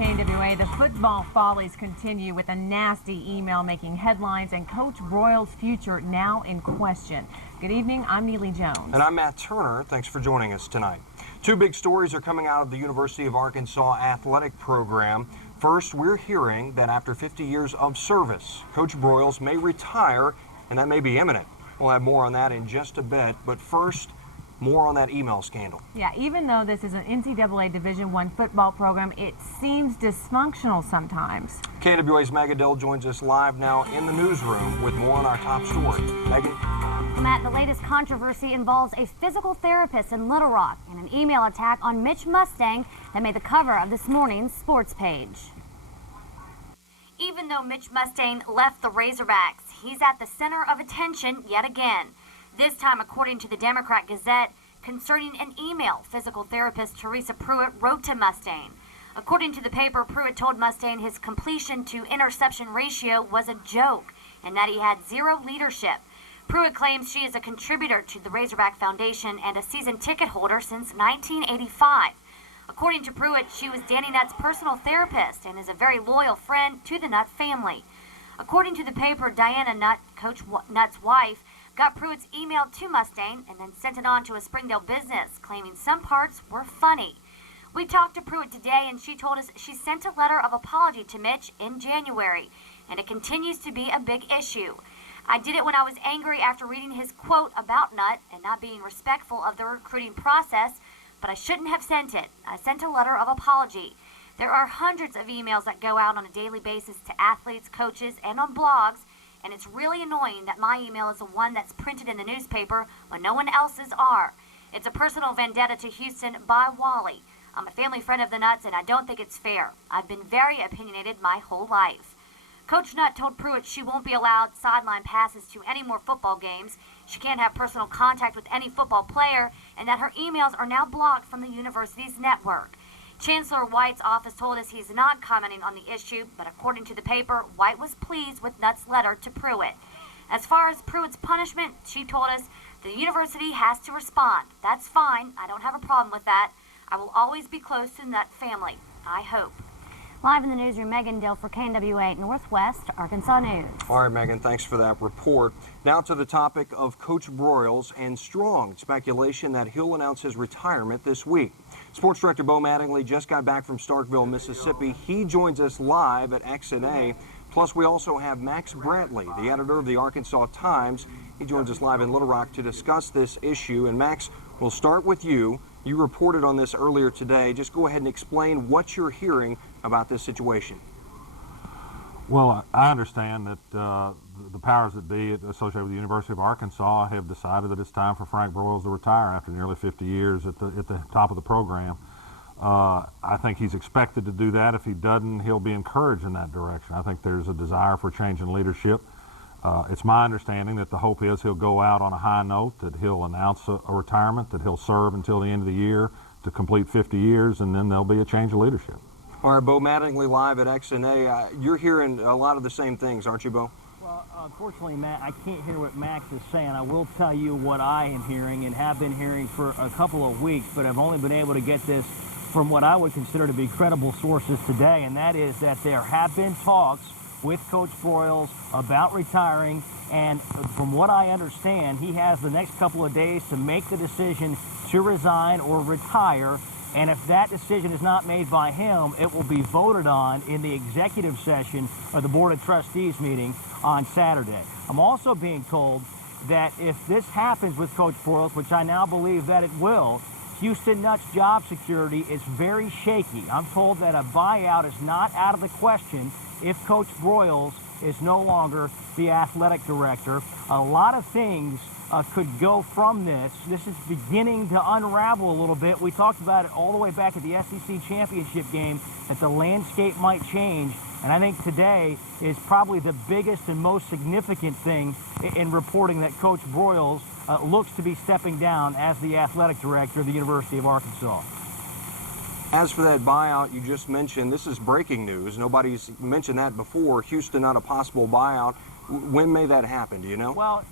KNWA, the football follies continue with a nasty email making headlines and Coach Broyles' future now in question. Good evening, I'm Neely Jones. And I'm Matt Turner. Thanks for joining us tonight. Two big stories are coming out of the University of Arkansas athletic program. First, we're hearing that after 50 years of service, Coach Broyles may retire, and that may be imminent. We'll have more on that in just a bit, but first, more on that email scandal. Yeah, even though this is an NCAA Division I football program, it seems dysfunctional sometimes. KNWA's Megan Dill joins us live now in the newsroom with more on our top story. Megan? Matt, the latest controversy involves a physical therapist in Little Rock and an email attack on Mitch Mustang that made the cover of this morning's sports page. Even though Mitch Mustang left the Razorbacks, he's at the center of attention yet again. This time, according to the Democrat Gazette, concerning an email physical therapist Teresa Pruitt wrote to Mustang. According to the paper, Pruitt told Mustang his completion to interception ratio was a joke and that he had zero leadership. Pruitt claims she is a contributor to the Razorback Foundation and a season ticket holder since 1985. According to Pruitt, she was Danny Nutt's personal therapist and is a very loyal friend to the Nutt family. According to the paper, Diana Nutt, Coach Nutt's wife, got Pruitt's email to Mustang and then sent it on to a Springdale business, claiming some parts were funny. We talked to Pruitt today, and she told us she sent a letter of apology to Mitch in January, and it continues to be a big issue. I did it when I was angry after reading his quote about Nutt and not being respectful of the recruiting process, but I shouldn't have sent it. I sent a letter of apology. There are hundreds of emails that go out on a daily basis to athletes, coaches, and on blogs, and it's really annoying that my email is the one that's printed in the newspaper when no one else's are. It's a personal vendetta to Houston by Wally. I'm a family friend of the Nutts, and I don't think it's fair. I've been very opinionated my whole life. Coach Nutt told Pruitt she won't be allowed sideline passes to any more football games. She can't have personal contact with any football player, and that her emails are now blocked from the university's network. Chancellor White's office told us he's not commenting on the issue, but according to the paper, White was pleased with Nutt's letter to Pruitt. As far as Pruitt's punishment, she told us the university has to respond. That's fine. I don't have a problem with that. I will always be close to the Nutt family. I hope. Live in the newsroom, Megan Dill for KNWA Northwest Arkansas News. All right, Megan, thanks for that report. Now to the topic of Coach Broyles and strong speculation that he'll announce his retirement this week. Sports Director Bo Mattingly just got back from Starkville, Mississippi. He joins us live at XNA. Plus, we also have Max Brantley, the editor of the Arkansas Times. He joins us live in Little Rock to discuss this issue. And Max, we'll start with you. You reported on this earlier today. Just go ahead and explain what you're hearing about this situation. Well, I understand that the powers that be associated with the University of Arkansas have decided that it's time for Frank Broyles to retire after nearly 50 years at the top of the program. I think he's expected to do that. If he doesn't, he'll be encouraged in that direction. I think there's a desire for change in leadership. It's my understanding that the hope is he'll go out on a high note, that he'll announce a retirement, that he'll serve until the end of the year to complete 50 years, and then there'll be a change of leadership. All right, Bo Mattingly live at XNA. You're hearing a lot of the same things, aren't you, Bo? Well, unfortunately, Matt, I can't hear what Max is saying. I will tell you what I am hearing and have been hearing for a couple of weeks, but I've only been able to get this from what I would consider to be credible sources today, and that is that there have been talks with Coach Broyles about retiring, and from what I understand, he has the next couple of days to make the decision to resign or retire, and if that decision is not made by him, it will be voted on in the executive session of the Board of Trustees meeting on Saturday. I'm also being told that if this happens with Coach Broyles, which I now believe that it will, Houston Nutt's job security is very shaky. I'm told that a buyout is not out of the question if Coach Broyles is no longer the athletic director. A lot of things could go from this. This is beginning to unravel a little bit. We talked about it all the way back at the SEC championship game, that the landscape might change. And I think today is probably the biggest and most significant thing in reporting that Coach Broyles looks to be stepping down as the athletic director of the University of Arkansas. As for that buyout you just mentioned, this is breaking news. Nobody's mentioned that before. Houston, not a possible buyout. When may that happen? Do you know? Well,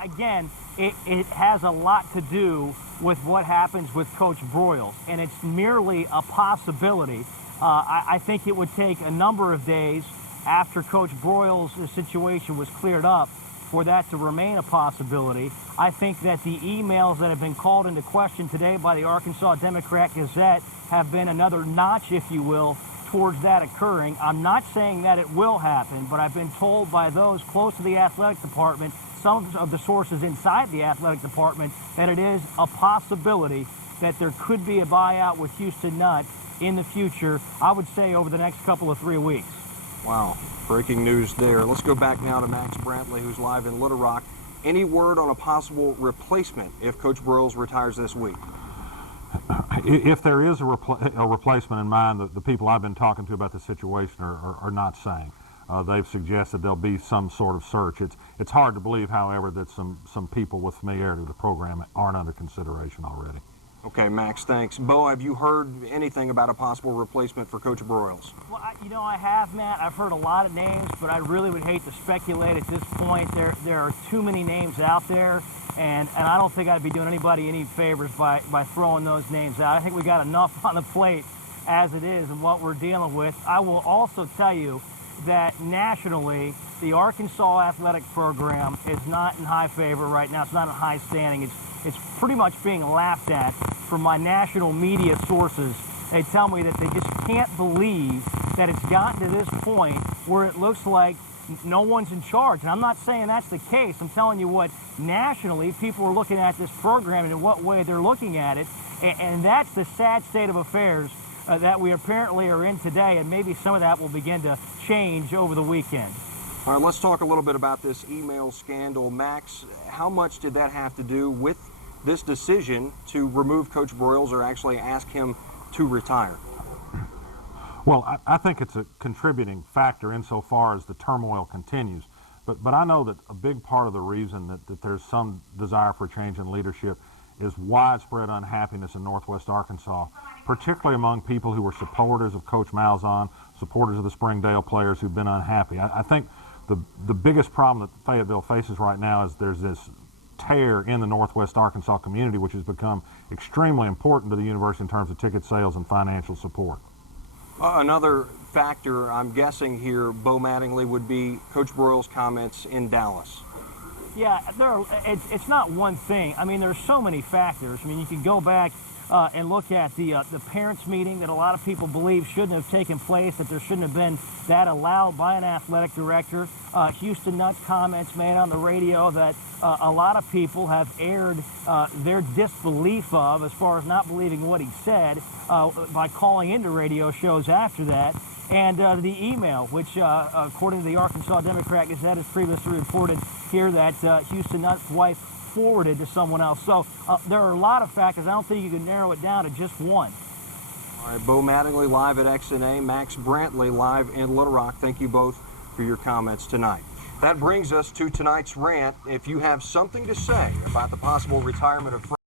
again, it has a lot to do with what happens with Coach Broyles, and it's merely a possibility I think it would take a number of days after Coach Broyles' situation was cleared up for that to remain a possibility. I think that the emails that have been called into question today by the Arkansas Democrat-Gazette have been another notch, if you will, towards that occurring. I'm not saying that it will happen, but I've been told by those close to the athletic department, some of the sources inside the athletic department, that it is a possibility that there could be a buyout with Houston Nutt in the future, I would say over the next couple of 3 weeks. Wow, breaking news there. Let's go back now to Max Brantley, who's live in Little Rock. Any word on a possible replacement if Coach Broyles retires this week? If there is a replacement in mind, the people I've been talking to about the situation are not saying. They've suggested there'll be some sort of search. It's hard to believe, however, that some people with familiarity with the program aren't under consideration already. Okay, Max, thanks. Bo, have you heard anything about a possible replacement for Coach Broyles? Well, I have, Matt. I've heard a lot of names, but I really would hate to speculate at this point. There are too many names out there, and I don't think I'd be doing anybody any favors by throwing those names out. I think we got enough on the plate as it is and what we're dealing with. I will also tell you that nationally, the Arkansas athletic program is not in high favor right now. It's not in high standing. It's pretty much being laughed at from my national media sources. They tell me that they just can't believe that it's gotten to this point where it looks like no one's in charge. And I'm not saying that's the case. I'm telling you what, nationally, people are looking at this program and in what way they're looking at it. And that's the sad state of affairs that we apparently are in today. And maybe some of that will begin to change over the weekend. All right, let's talk a little bit about this email scandal. Max, how much did that have to do with this decision to remove Coach Broyles or actually ask him to retire? Well, I think it's a contributing factor insofar as the turmoil continues. But I know that a big part of the reason that there's some desire for change in leadership is widespread unhappiness in Northwest Arkansas, particularly among people who were supporters of Coach Malzahn, supporters of the Springdale players who've been unhappy. I think the biggest problem that Fayetteville faces right now is there's this tear in the Northwest Arkansas community, which has become extremely important to the university in terms of ticket sales and financial support. Another factor, I'm guessing here, Bo Mattingly, would be Coach Broyles' comments in Dallas. Yeah, it's not one thing. I mean, there's so many factors. I mean, you can go back and look at the parents' meeting that a lot of people believe shouldn't have taken place, that there shouldn't have been that allowed by an athletic director. Houston Nutt's comments made on the radio that a lot of people have aired their disbelief of, as far as not believing what he said, by calling into radio shows after that. And the email, which, according to the Arkansas Democrat-Gazette, has previously reported here that Houston Nutt's wife forwarded to someone else. So there are a lot of factors. I don't think you can narrow it down to just one. All right, Bo Mattingly live at XNA, Max Brantley live in Little Rock. Thank you both for your comments tonight. That brings us to tonight's rant. If you have something to say about the possible retirement of